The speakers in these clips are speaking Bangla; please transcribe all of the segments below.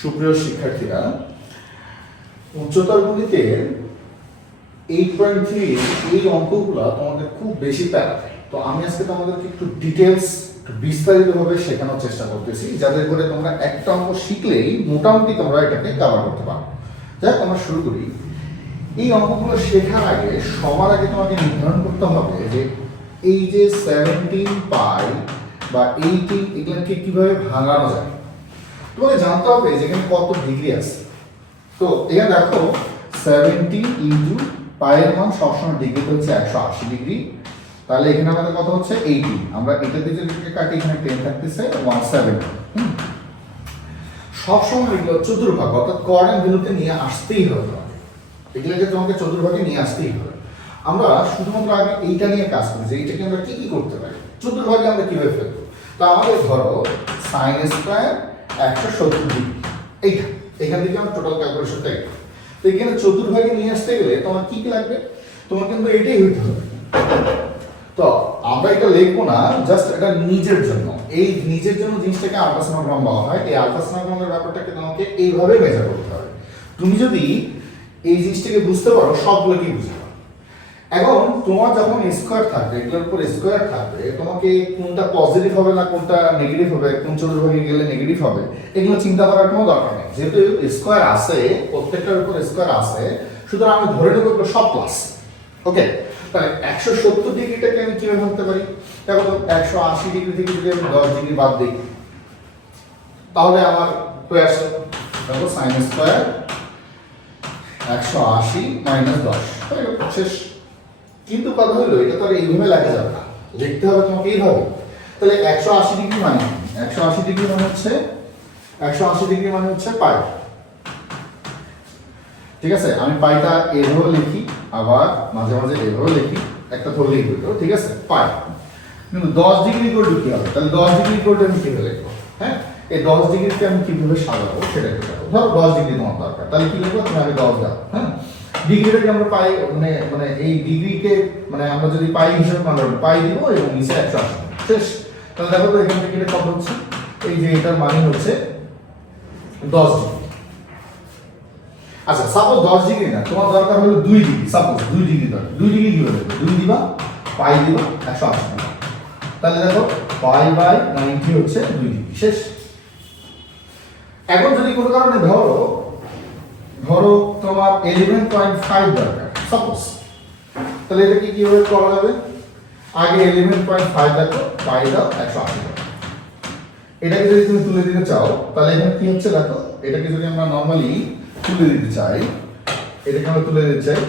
সুপ্রিয় শিক্ষার্থীরা, উচ্চতর গণিতের 8.3 এই অঙ্কগুলো তোমাদের খুব বেশি প্যারা। তো আমি আজকে তোমাদেরকে একটু ডিটেলস বিস্তারিতভাবে শেখানোর চেষ্টা করতেছি, যাদের করে তোমরা একটা অঙ্ক শিখলেই মোটামুটি তোমরা এটাকে কভার করতে পারো। যাই হোক, আমরা শুরু করি। এই অঙ্কগুলো শেখার আগে সবার আগে তোমাকে নির্ধারণ করতে হবে যে এই যে 17 পাই বা 18 এগুলোকে কিভাবে ভাঙানো যায়। তোমাকে জানতে হবে যে এখানে কত ডিগ্রি আছে। তো এখানে দেখো 70 ইন্টু পায়ের মান সবসময় ডিগ্রিতে হচ্ছে 180 ডিগ্রি। তাহলে এখানে আমাদের কত হচ্ছে 80। আমরা এটা দিয়ে যদি কাটি, এখানে 10 থাকতেছে 170। সবসময় এগুলো চতুর্ভাগ অর্থাৎ কোয়াড্রেন্ট ভ্যালুতে নিয়ে আসতেই হবে। এগুলোকে তোমাকে চতুর্ভাগে নিয়ে আসতেই হবে। আমরা শুধুমাত্র আগে এইটা নিয়ে কাজ করি যে এইটাকে আমরা কি কি করতে পারি, চতুর্ভাগে আমরা কিভাবে ফেলবো। তো আমাদের ধরো সাইন স্কয়ার 170 ডিগ্রি, এইটা এখান থেকে আমার টোটাল ক্যালকুলেশনটা এটা। তো এখানে চতুর্ভাগে নিয়ে আসতে গেলে তোমার কি কি লাগবে, তোমার কিন্তু এটাই হইতে হবে। তো আমরা এটা লিখবো না, জাস্ট এটা নিজের জন্য, এই নিজের জন্য জিনিসটাকে আলট্রাসোনোগ্রাম বলা হয়। এই আলট্রাসোনোগ্রামের ব্যাপারটাকে তোমাকে এইভাবে মেজার করতে হবে। তুমি যদি এই জিনিসটাকে বুঝতে পারো, সবগুলোকেই বুঝতে পারো। এখন তোমার যখন স্কয়ার থাকবে, এগুলোর উপর স্কয়ার থাকবে, তোমাকে কোনটা পজিটিভ হবে না কোনটা নেগেটিভ হবে, কোন চতুর্ভাগে গেলে নেগেটিভ হবে, এগুলো চিন্তা করার কোনো দরকার নেই। যেহেতু স্কয়ার আছে, প্রত্যেকটার উপর স্কয়ার আছে, সুতরাং আমি ধরে নেব এগুলো সব প্লাস। ওকে, তাহলে 170 ডিগ্রিটাকে আমি কিভাবে ভাবতে পারি? দেখো তো 180 ডিগ্রি থেকে যদি আমি 10 ডিগ্রি বাদ দিই, তাহলে আমার হয়ে আসছে দেখো সাইন স্কয়ার 180 মাইনাস 10 শেষ। কিন্তু কথা হলো এটা তো আর এইভাবে লেখা যাবে না, লিখতে হবে তোমাকে এইভাবে। তাহলে 180 ডিগ্রি মানে 180 ডিগ্রি মানে হচ্ছে 180 ডিগ্রি মানে হচ্ছে পাই। ঠিক আছে, আমি পাইটা এভাবে লিখি, আবার মাঝে মাঝে এভাবে লিখি, একটা ধরে লিখবো তো, ঠিক আছে, পাই। কিন্তু 10 ডিগ্রি করলে কি হবে? তাহলে 10 ডিগ্রি করলে আমি কিভাবে লিখবো? হ্যাঁ, এই 10 ডিগ্রিকে আমি কিভাবে সাজাবো সেটা একটু দেখো। ধরো 10 ডিগ্রি তোমার দরকার, তাহলে কি লিখবো? তুমি আগে 10 দাও। হ্যাঁ, ডিগ্রিটাকে আমরা পাই মানে মানে এই ডিগ্রিকে মানে আমরা যদি পাই হিসেবে মানে পাই দিব এবং নিচে 180 শেষ। তাহলে দেখো তো এখান থেকে এটা কত হচ্ছে, এই যে এটার মানে হচ্ছে 10 ডিগ্রি। আচ্ছা, সাপোজ 10 ডিগ্রি না, তোমার দরকার হলো 2 ডিগ্রি। সাপোজ 2 ডিগ্রি দরকার, 2 ডিগ্রি কি হবে? 2 দিবা পাই দিবা 180। তাহলে দেখো পাই বাই 90 হচ্ছে 2 ডিগ্রি শেষ। এখন যদি কোনো কারণে ধরো তোমার 11.5 দরকার সাপোজ, তাহলে এটা কি কিভাবে করা যাবে? আগে 11.5 দেখো, পাই দাও 180 দাও। এটাকে যদি তুমি তুলে দিতে চাও, তাহলে এখানে কি হচ্ছে দেখো, এটাকে যদি আমরা নরমালি তুলে দিতে চাই, এটাকে আমরা তুলে দিতে চাই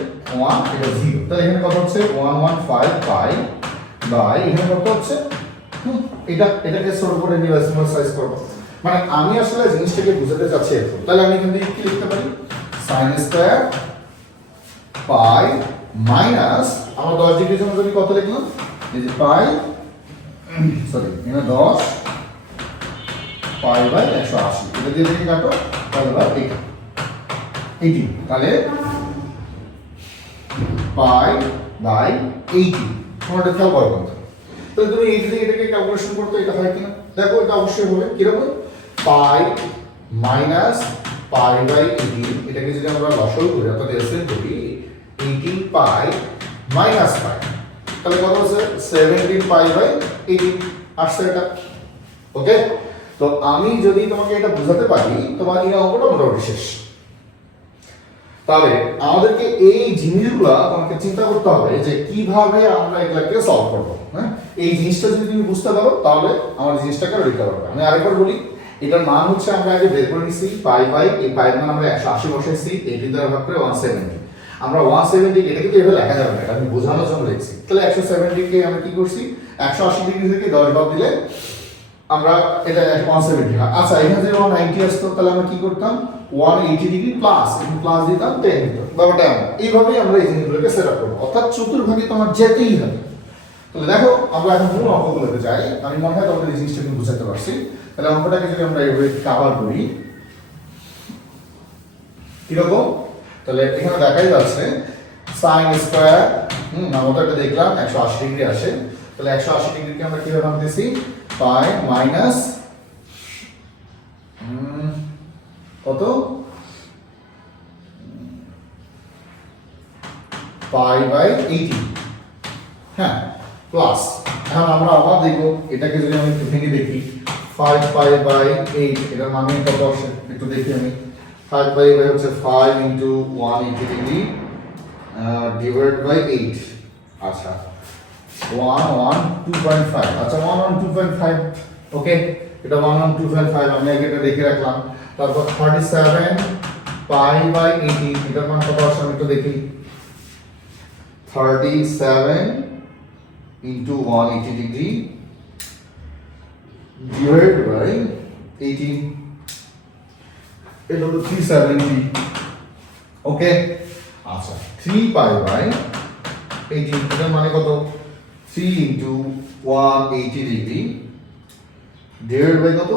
1, এটা 0, তাহলে এখানে কত হচ্ছে 115 পাই বাই এখানে কত হচ্ছে এটাকে ছোট করে নিয়ে স্মল সাইজ করব। মানে আমি আসলে জিনিসটাকে বুঝাতে চাচ্ছি এরকম। তাহলে আমি এখান থেকে কি লিখতে পারি? সাইন স্কয়ার পাই মাইনাস আমরা 10 ডিগ্রির জন্য যদি কত লিখলাম, এই যে পাই সরি এখানে 10 পাই বাই 180, এটা দিয়ে দেখে কাটো, তাহলে বাই 18, তাহলে পাই বাই 18। তোমরা খেয়াল করো কিন্তু, তাহলে তুমি এই থেকে এটাকে ক্যালকুলেশন করতে এটা হয় কিনা দেখো, এটা অবশ্যই হবে। কিরকম? পাই মাইনাস পাই বাই 18, এটাকে যদি আমরা লসাগু করি অর্থাৎ এলসিএম করি, 18 পাই মাইনাস পাই, তাহলে কত হচ্ছে 17 পাই বাই 18 আসছে এটা। ওকে, তো আমি যদি তোমাকে এটা বোঝাতে পারি, তোমার এই অঙ্কটা মোটামুটি শেষ। তাহলে আমাদেরকে এই জিনিসগুলো তোমাকে চিন্তা করতে হবে যে কিভাবে আমরা এগুলাকে সলভ করবো। হ্যাঁ, এই জিনিসটা যদি তুমি বুঝতে পারো, তাহলে আমার জিনিসটাকে রিকভার হবে। আমি আরেকবার বলি, এটার মান হচ্ছে আমরা আগে বের করে নিছি পাই বাই, এই পাইয়ের মান আমরা 180 বসাইছি, 18 দ্বারা ভাগ করে 170। আমরা 170 এটাকে তো এভাবে লেখা যাবে না, এটা আমি বোঝানোর জন্য লিখছি। তাহলে 170 কে আমরা কি করছি, 180 ডিগ্রি থেকে 10 বাদ দিলে আমরা এটা 170 হয়। আচ্ছা, এখানে যদি 190 আসতো, তাহলে আমরা কি করতাম 180 ডিগ্রি প্লাস প্লাস দিতাম 10 দিতাম। ব্যাপারটা এইভাবেই আমরা এই জিনিসগুলোকে সেট আপ করবো, অর্থাৎ চতুর্ভাগে তোমার যেতেই হবে। তাহলে দেখো আমরা এখন মূল অঙ্কগুলোতে যাই। আমি মনে হয় তোমাদের এই জিনিসটাকে বুঝাতে পারছি। তাহলে অঙ্কটাকে যদি আমরা এইভাবে কভার করি কিরকম, তাহলে এখানে দেখাই যাচ্ছে সাইন স্কয়ার, আমরা এটা দেখলাম 180 ডিগ্রি আসে। তাহলে 180 ডিগ্রিকে আমরা কিভাবে ভাঙতেছি, পাই মাইনাস কত π/80, হ্যাঁ প্লাস। এখন আমরা আবার দেখব এটাকে যদি আমি একটু ভেঙে দেখি 5π/8 এটার মানে কত আসে একটু দেখি আমি। 5π/8 হচ্ছে 5 ইন্টু 180 ডিগ্রি ডিভাইড বাই 8। আচ্ছা 112.5, আচ্ছা 112.5, ওকে এটা 112.5 আমি আগে এটা দেখে রাখলাম। তারপর 37π/80 এটার মান কত আসে আমি একটু দেখি। 37 into 180 degree divided by 18, এটা হলো 370, ওকে আচ্ছা 3π/18 এটার মানে কত 3 into 180 degree divided by কত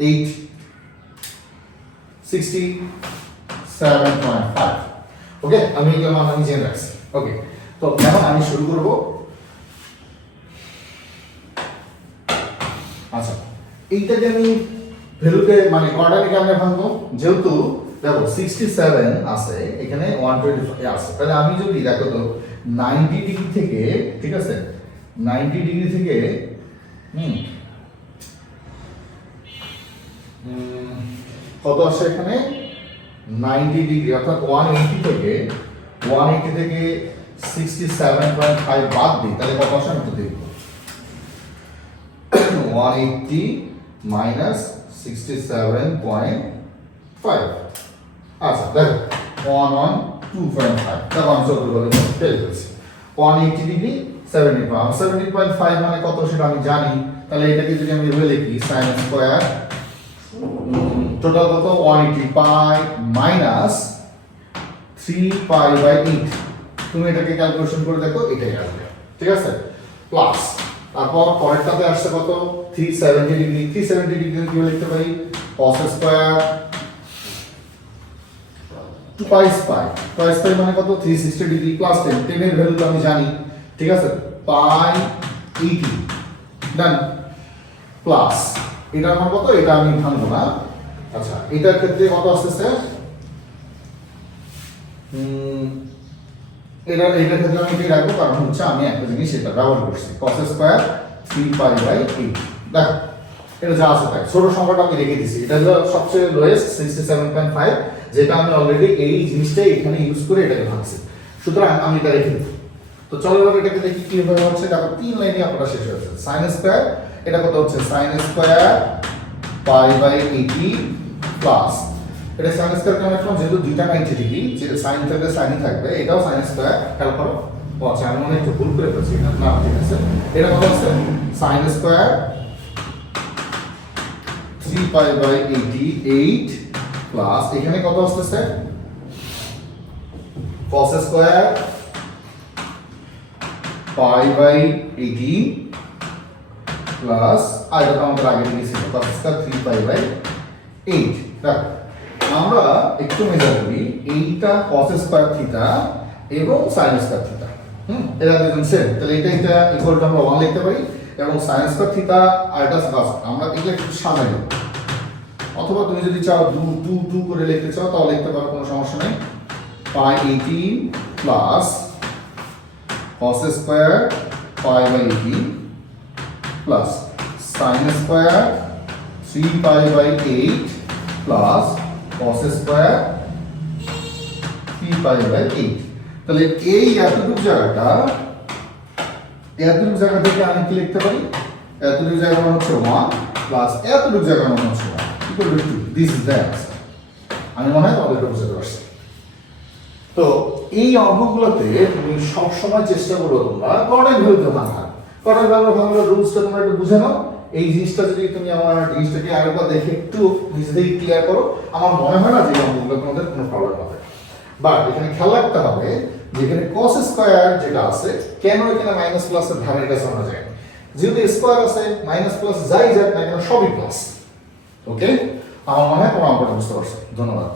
8, 67.5, ওকে আমি এটা মান আমি জেনে রাখছি। ওকে তো এখন আমি শুরু করব। আচ্ছা এইটাকে আমি ভ্যালুতে মানে কোয়াড্রাটিকে আমরা ভাঙবো, যেহেতু দেখো 67 আছে এখানে 125 আছে, তাহলে আমি যদি দেখো তো 90 ডিগ্রি থেকে, ঠিক আছে 90 ডিগ্রি থেকে কত আসে এখানে 90 ডিগ্রি অর্থাৎ 180 থেকে 67.5 বাদ দিই, তাহলে কত আসে আমি তো দেখব। 180 মাইনাস 67.5, আচ্ছা দেখো 112.5, তারপর আমি চতুর্ভাগে ফেলে ফেলছি। 180 ডিগ্রি 70.5 মানে কত সেটা আমি জানি, তাহলে এটাকে যদি আমি এভাবে লিখি sin স্কয়ার টোটাল কত 180 পাই মাইনাস 3π/8, তুমি এটাকে ক্যালকুলেশন করে দেখো এটাই আসবে, ঠিক আছে প্লাস। তারপর পরেরটাতে আসছে কত 370 ডিগ্রি, 370 ডিগ্রি কি লিখতে পারি cos স্কয়ার 2π/π মানে কত 360 ডিগ্রি প্লাস 10, 10 এর ভ্যালু তো আমি জানি, ঠিক আছে π/80 ডান প্লাস এটার মান কত এটা আমি ভাঙবো না। আচ্ছা এটার ক্ষেত্রে কত আসছে স্যার এটার ক্ষেত্রে আমি এটাই রাখবো, কারণ হচ্ছে আমি একটা জিনিস এটা ব্যবহার করছি cos স্কয়ার 3π/8। দেখো এটা যা আছে তাই ছোট সংখ্যাটা আমি রেখে দিছি, এটা হলো সবচেয়ে লোয়েস্ট 67.5, যেটা আমি অলরেডি এই জিনিসটাই এখানে ইউজ করে এটাকে ভাঙছি, সুতরাং আমি এটা রেখে দেব। তো চলো এবার এটাকে দেখি কিভাবে হচ্ছে। দেখো 3 লাইনে আপনারা শেষ হয়েছে sin স্কয়ার, এটা কত হচ্ছে sin স্কয়ার π/80 প্লাস এটা sin স্কয়ার কেমন আসলো, যেহেতু দুইটা 90 ডিগ্রি যে sin থাকবে sin থাকবে, এটাও sin স্কয়ার খেয়াল করো। ও আচ্ছা আমি মনে একটু ভুল করে ফেলছি, না ঠিক আছে এটা কত আছে sin স্কয়ার 3π/88 প্লাস এখানে কত আসছে cos স্কয়ার π/18 প্লাস আর এটা আমাদের আগে দিয়েছিল cos স্কয়ার 3π/8। দেখো আমরা একটু মেজার করি, এইটা cos স্কয়ার থিটা এবং sin স্কয়ার থিটা, এরা দুজন সেম, তাহলে এটা ইকুয়াল টু আমরা 1 লিখতে পারি, এবং sin স্কয়ার থিটা আর এটা cos, আমরা এগুলো একটু সাজাই দেব, অথবা তুমি যদি চাও 2 করে লিখতে চাও তাও লিখতে পারো, কোনো সমস্যা নেই। π/18 plus cos square π/18 plus sin square 3π/8 plus cos square 3π/8। তাহলে এই এতটুকু জায়গা থেকে আমি কি লিখতে পারি, এতটুকু জায়গা মানে হচ্ছে 1 প্লাস এতটুকু জায়গা মানে হচ্ছে 1 equal to 2, this is the answer. আমি মনে হয় তোমাদের বুঝতে পারছি। তো এই অঙ্কগুলোতে তুমি সবসময় চেষ্টা করো তোমরা কর্ডাল ভ্যালুতে ভাঙার, কর্ডাল ভ্যালু ভাঙার রুলসটা তোমরা একটু বুঝে নাও। এই জিনিসটা যদি তুমি আমার জিনিসটাকে আরেকবার দেখে একটু নিজেদেরই ক্লিয়ার করো, আমার মনে হয় না যে অঙ্কগুলো তোমাদের কোনো প্রবলেম হবে। বাট এখানে খেয়াল রাখতে হবে যে এখানে cos স্কয়ার যেটা আছে, কেন এখানে মাইনাস প্লাসের ধারের কাছে আনা যায়, যেহেতু স্কয়ার আছে মাইনাস প্লাস যাই যাক না কেন সবই প্লাস। ওকে আমার মনে হয় তোমরা অঙ্কটা বুঝতে পারছো। ধন্যবাদ।